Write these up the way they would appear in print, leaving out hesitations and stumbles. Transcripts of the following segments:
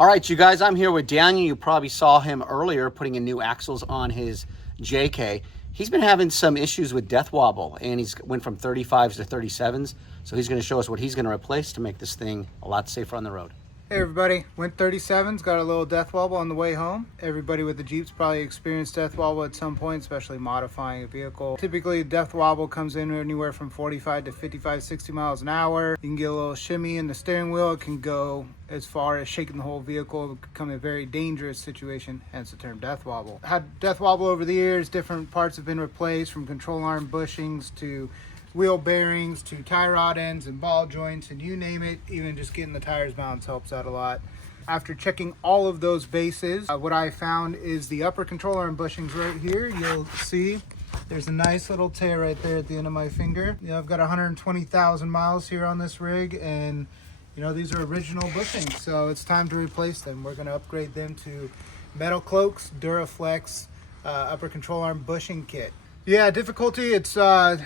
All right, you guys, I'm here with Daniel. You probably saw him earlier putting in new axles on his JK. He's been having some issues with death wobble, and he's went from 35s to 37s. So he's going to show us what he's going to replace to make this thing a lot safer on the road. Hey everybody, went 37s, got a little death wobble on the way home. Everybody with the Jeeps probably experienced death wobble at some point, especially modifying a vehicle. Typically, death wobble comes in anywhere from 45 to 55, 60 miles an hour. You can get a little shimmy in the steering wheel. It can go as far as shaking the whole vehicle. It can become a very dangerous situation, hence the term death wobble. Had death wobble over the years. Different parts have been replaced, from control arm bushings to wheel bearings to tie rod ends and ball joints, and you name it. Even just getting the tires balanced helps out a lot. After checking all of those bases, what I found is the upper control arm bushings right here. You'll see there's a nice little tear right there at the end of my finger. I've got 120,000 miles here on this rig, and these are original bushings, so it's time to replace them. We're going to upgrade them to Metal Cloak's Duraflex upper control arm bushing kit. Yeah, difficulty, it's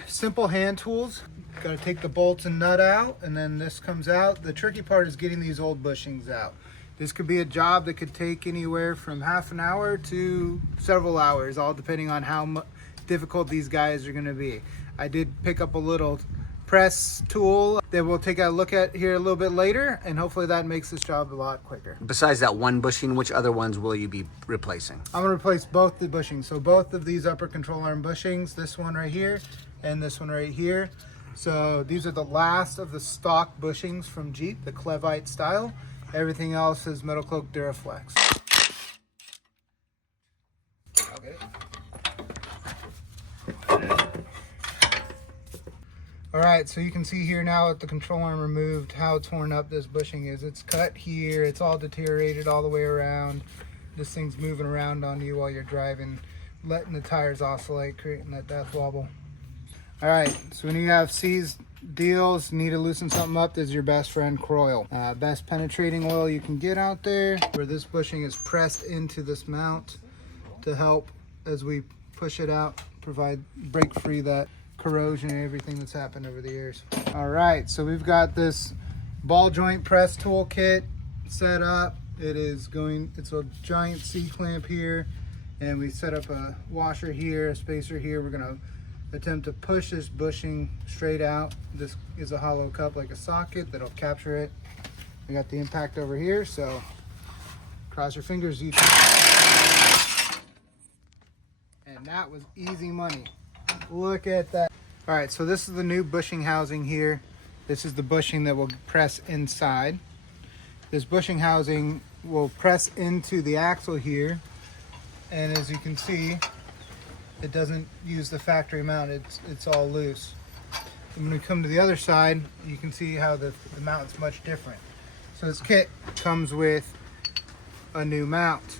simple hand tools. Got to take the bolts and nut out, and then this comes out. The tricky part is getting these old bushings out. This could be a job that could take anywhere from half an hour to several hours, all depending on how difficult these guys are going to be. I did pick up a little press tool that we'll take a look at here a little bit later, and hopefully that makes this job a lot quicker. Besides that one bushing, which other ones will you be replacing? I'm going to replace both the bushings. So both of these upper control arm bushings, this one right here and this one right here. So these are the last of the stock bushings from Jeep, the Clevite style. Everything else is Metal Cloak Duraflex. I'll get it. All right, so you can see here now with the control arm removed how torn up this bushing is. It's cut here, it's all deteriorated all the way around. This thing's moving around on you while you're driving, letting the tires oscillate, creating that death wobble. All right, so when you have seized deals, need to loosen something up, this is your best friend, Croil. Best penetrating oil you can get out there, where this bushing is pressed into this mount to help as we push it out, break free that corrosion and everything that's happened over the years. All right, so we've got this ball joint press tool kit set up. It's a giant C-clamp here, and we set up a washer here, a spacer here. We're gonna attempt to push this bushing straight out. This is a hollow cup like a socket that'll capture it. We got the impact over here, so cross your fingers. And that was easy money. Look at that. All right, so this is the new bushing housing here. This is the bushing that will press inside. This bushing housing will press into the axle here. And as you can see, it doesn't use the factory mount, it's all loose. And when we come to the other side, you can see how the mount's much different. So this kit comes with a new mount.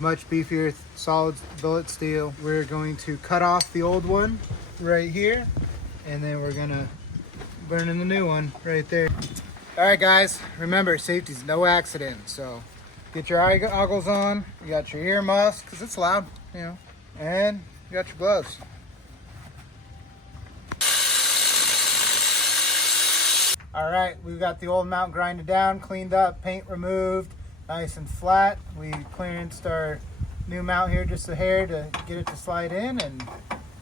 Much beefier, solid billet steel. We're going to cut off the old one right here, and then we're gonna burn in the new one right there. All right, guys, remember, safety's no accident. So get your eye goggles on, you got your ear muffs, because it's loud, and you got your gloves. All right, we've got the old mount grinded down, cleaned up, paint removed, nice and flat. We clearanced our new mount here just a hair to get it to slide in, and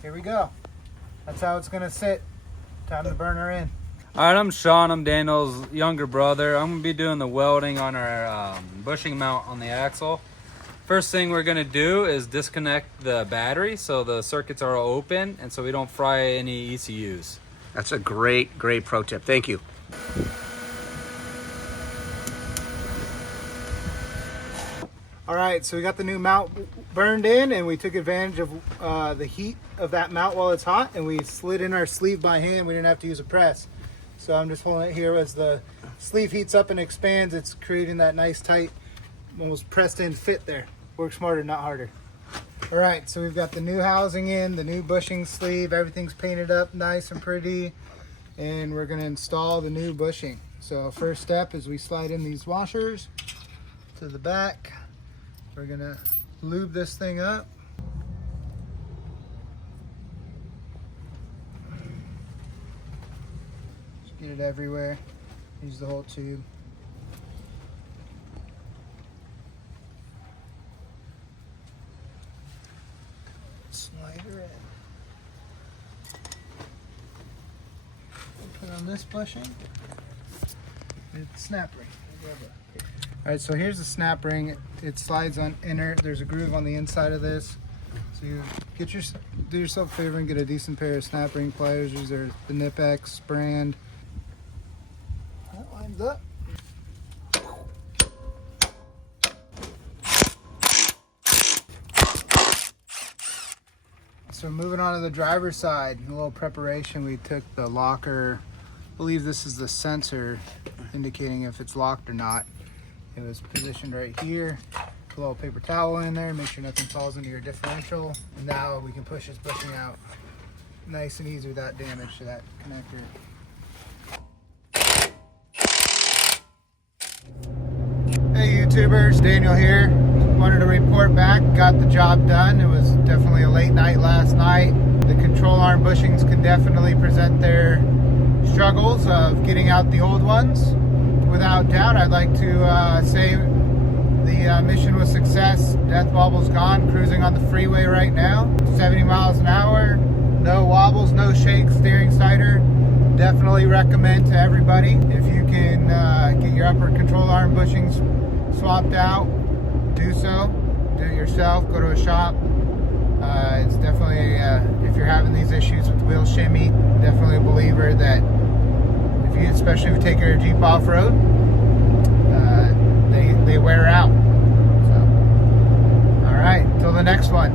here we go. That's how it's gonna sit. Time to burn her in. All right, I'm Sean. I'm Daniel's younger brother. I'm gonna be doing the welding on our bushing mount on the axle. First thing we're gonna do is disconnect the battery so the circuits are open and so we don't fry any ECUs. That's a great pro tip. Thank you. All right, so we got the new mount burned in, and we took advantage of the heat of that mount while it's hot, and we slid in our sleeve by hand. We didn't have to use a press. So I'm just holding it here. As the sleeve heats up and expands, it's creating that nice tight, almost pressed in fit there. Work smarter, not harder. All right, so we've got the new housing in, the new bushing sleeve, everything's painted up nice and pretty, and we're gonna install the new bushing. So first step is we slide in these washers to the back. We're gonna lube this thing up. Just get it everywhere. Use the whole tube. slide her in. Put on this bushing. It's snap ring. All right, so here's the snap ring. It slides on inner. There's a groove on the inside of this. So you do yourself a favor and get a decent pair of snap ring pliers. These are the Nipex brand. That lines up. So moving on to the driver's side, a little preparation. We took the locker, I believe this is the sensor indicating if it's locked or not. It was positioned right here. Put a little paper towel in there, make sure nothing falls into your differential. And now we can push this bushing out nice and easy without damage to that connector. Hey YouTubers, Daniel here. Wanted to report back, got the job done. It was definitely a late night last night. The control arm bushings can definitely present their struggles of getting out the old ones. Without doubt, I'd like to say the mission was success. Death wobble's gone, cruising on the freeway right now. 70 miles an hour, no wobbles, no shakes, steering cider. Definitely recommend to everybody, if you can get your upper control arm bushings swapped out, do so. Do it yourself, go to a shop. It's definitely, if you're having these issues with wheel shimmy, definitely a believer that if you, especially if you take your Jeep off-road, they wear out. So, all right, till the next one.